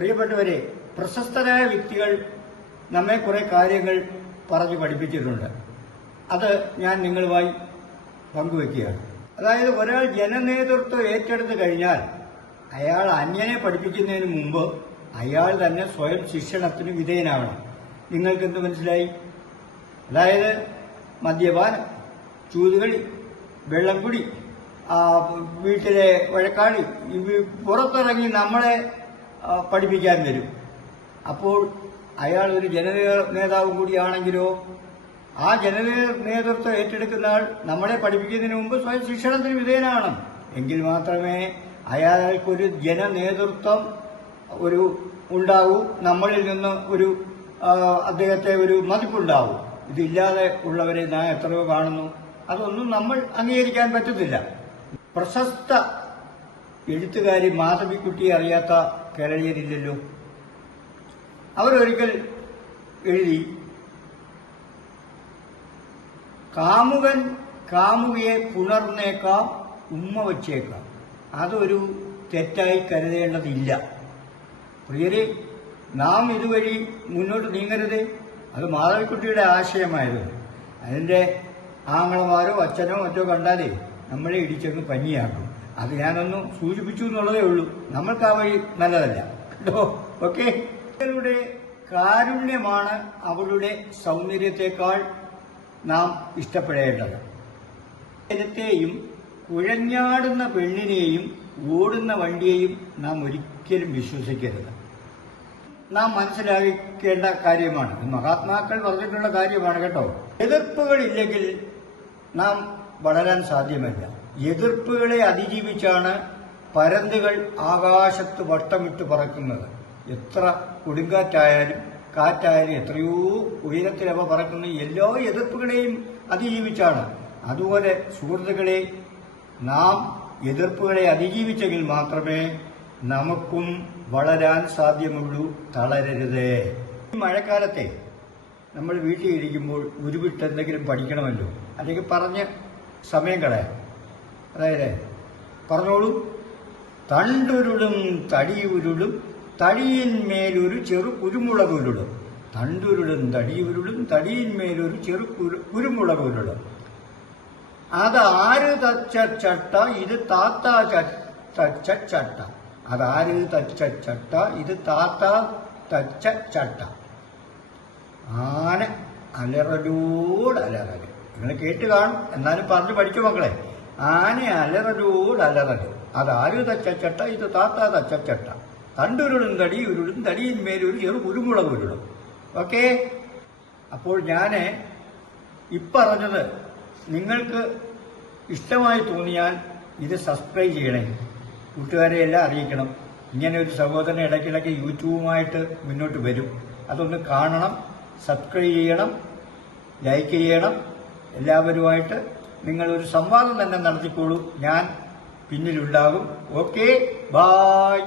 പ്രിയപ്പെട്ടവരെ പ്രശസ്തരായ വ്യക്തികൾ നമ്മെ കുറെ കാര്യങ്ങൾ പറഞ്ഞു പഠിപ്പിച്ചിട്ടുണ്ട്. അത് ഞാൻ നിങ്ങളുമായി പങ്കുവെക്കുകയാണ്. അതായത് ഒരാൾ ജനനേതൃത്വം ഏറ്റെടുത്ത് കഴിഞ്ഞാൽ അയാൾ അന്യനെ പഠിപ്പിക്കുന്നതിന് മുമ്പ് അയാൾ തന്നെ സ്വയം ശിക്ഷണത്തിന് വിധേയനാവണം. നിങ്ങൾക്ക് എന്ത് മനസ്സിലായി? അതായത് മദ്യപാനം ചൂതുകളി വെള്ളംകുടി വീട്ടിലെ വഴക്കാളി ഇവ പുറത്തിറങ്ങി നമ്മളെ പഠിപ്പിക്കാൻ വരും. അപ്പോൾ അയാൾ ഒരു ജനനേ നേതാവും കൂടിയാണെങ്കിലോ ആ ജനനേ നേതൃത്വം ഏറ്റെടുക്കുന്ന ആൾ നമ്മളെ പഠിപ്പിക്കുന്നതിന് മുമ്പ് സ്വയം ശിക്ഷണത്തിന് വിധേയനാണ്. എങ്കിൽ മാത്രമേ അയാൾക്കൊരു ജനനേതൃത്വം ഒരു ഉണ്ടാവൂ നമ്മളിൽ നിന്ന് ഒരു അദ്ദേഹത്തെ ഒരു മതിപ്പുണ്ടാവും. ഇതില്ലാതെ ഉള്ളവരെ ഞാൻ എത്രയോ കാണുന്നു. അതൊന്നും നമ്മൾ അംഗീകരിക്കാൻ പറ്റത്തില്ല. പ്രശസ്ത എഴുത്തുകാരി മാധവിക്കുട്ടിയെ അറിയാത്ത കേരളീയരില്ലല്ലോ. അവരൊരിക്കൽ എഴുതി കാമുകൻ കാമുകിയെ പുണർന്നേക്കാം ഉമ്മ വച്ചേക്കാം. അതൊരു തെറ്റായി കരുതേണ്ടതില്ല. പ്രിയരെ നാം ഇതുവഴി മുന്നോട്ട് നീങ്ങരുത്. അത് മാധവിക്കുട്ടിയുടെ ആശയമായിരുന്നു. അതിന്റെ ആങ്ങളമാരോ അച്ഛനോ മറ്റോ കണ്ടാലേ നമ്മളെ ഇടിച്ചങ്ങ് പനിയാക്കും. അത് ഞാനൊന്നും സൂചിപ്പിച്ചു എന്നുള്ളതേ ഉള്ളൂ. നമ്മൾക്ക് ആ വഴി നല്ലതല്ല. കേട്ടോ ഓക്കെ. അവരുടെ കാരുണ്യമാണ് അവരുടെ സൗന്ദര്യത്തെക്കാൾ നാം ഇഷ്ടപ്പെടേണ്ടത്. ജനത്തെയും കുഴഞ്ഞാടുന്ന പെണ്ണിനെയും ഓടുന്ന വണ്ടിയെയും നാം ഒരിക്കലും വിശ്വസിക്കരുത്. നാം മനസ്സിലാക്കേണ്ട കാര്യമാണ്. മഹാത്മാക്കൾ പറഞ്ഞിട്ടുള്ള കാര്യമാണ് കേട്ടോ. എതിർപ്പുകളില്ലെങ്കിൽ നാം വളരാൻ സാധ്യമല്ല. എതിർപ്പുകളെ അതിജീവിച്ചാണ് പരന്തുകൾ ആകാശത്ത് വട്ടമിട്ട് പറക്കുന്നത്. എത്ര കൊടുങ്കാറ്റായാലും കാറ്റായാലും എത്രയോ ഉയരത്തിൽ അവ പറക്കുന്ന എല്ലാ എതിർപ്പുകളെയും അതിജീവിച്ചാണ്. അതുപോലെ സുഹൃത്തുക്കളെ നാം എതിർപ്പുകളെ അതിജീവിച്ചെങ്കിൽ മാത്രമേ നമുക്കും വളരാൻ സാധ്യമുള്ളൂ തളരരുത്. ഈ മഴക്കാലത്തെ നമ്മൾ വീട്ടിലിരിക്കുമ്പോൾ ഉരുവിട്ട് എന്തെങ്കിലും പഠിക്കണമല്ലോ. അല്ലെങ്കിൽ പറഞ്ഞ് സമയം കളയാം അതായത് പറഞ്ഞോളൂ. തണ്ടുരുളും തടിയുരുളും തടിയിന്മേലൊരു ചെറു കുരുമുളകുരുളും. തണ്ടുരുളും തടിയുരുളും തടിയിന്മേലൊരു ചെറു കുരു കുരുമുളകുരുളും. ആര് തച്ച ചട്ട? ഇത് താത്ത തച്ച ചട്ട. അത് ആര് തച്ച ചട്ട? ഇത് താത്ത തച്ച ചട്ട. ആന അലറലോട് അലറൽ നിങ്ങൾ കേട്ട് കാണും. എന്നാലും പറഞ്ഞു പഠിച്ചു മക്കളെ. ആന അലറലോട് അലറൽ അത് തച്ച തച്ചച്ചട്ട ഇത് താത്ത തച്ചച്ചട്ട ചട്ട. തണ്ടുരുളും തടി ഉരുളും തടിയിന്മേലൊരു ചെറു കുരുമുളക് ഉരുളും. ഓക്കെ? അപ്പോൾ ഞാൻ ഇപ്പറഞ്ഞത് നിങ്ങൾക്ക് ഇഷ്ടമായി തോന്നിയാൽ ഇത് സബ്സ്ക്രൈബ് ചെയ്യണേ. കൂട്ടുകാരെ എല്ലാം അറിയിക്കണം. ഇങ്ങനെ ഒരു സഹോദരൻ ഇടയ്ക്കിടയ്ക്ക് യൂട്യൂബുമായിട്ട് മുന്നോട്ട് വരും. അതൊന്ന് കാണണം സബ്സ്ക്രൈബ് ചെയ്യണം ലൈക്ക് ചെയ്യണം. എല്ലാവരുമായിട്ട് നിങ്ങൾ ഒരു സംവാദം തന്നെ നടത്തിക്കോളൂ. ഞാൻ പിന്നിലുണ്ടാകും. Okay bye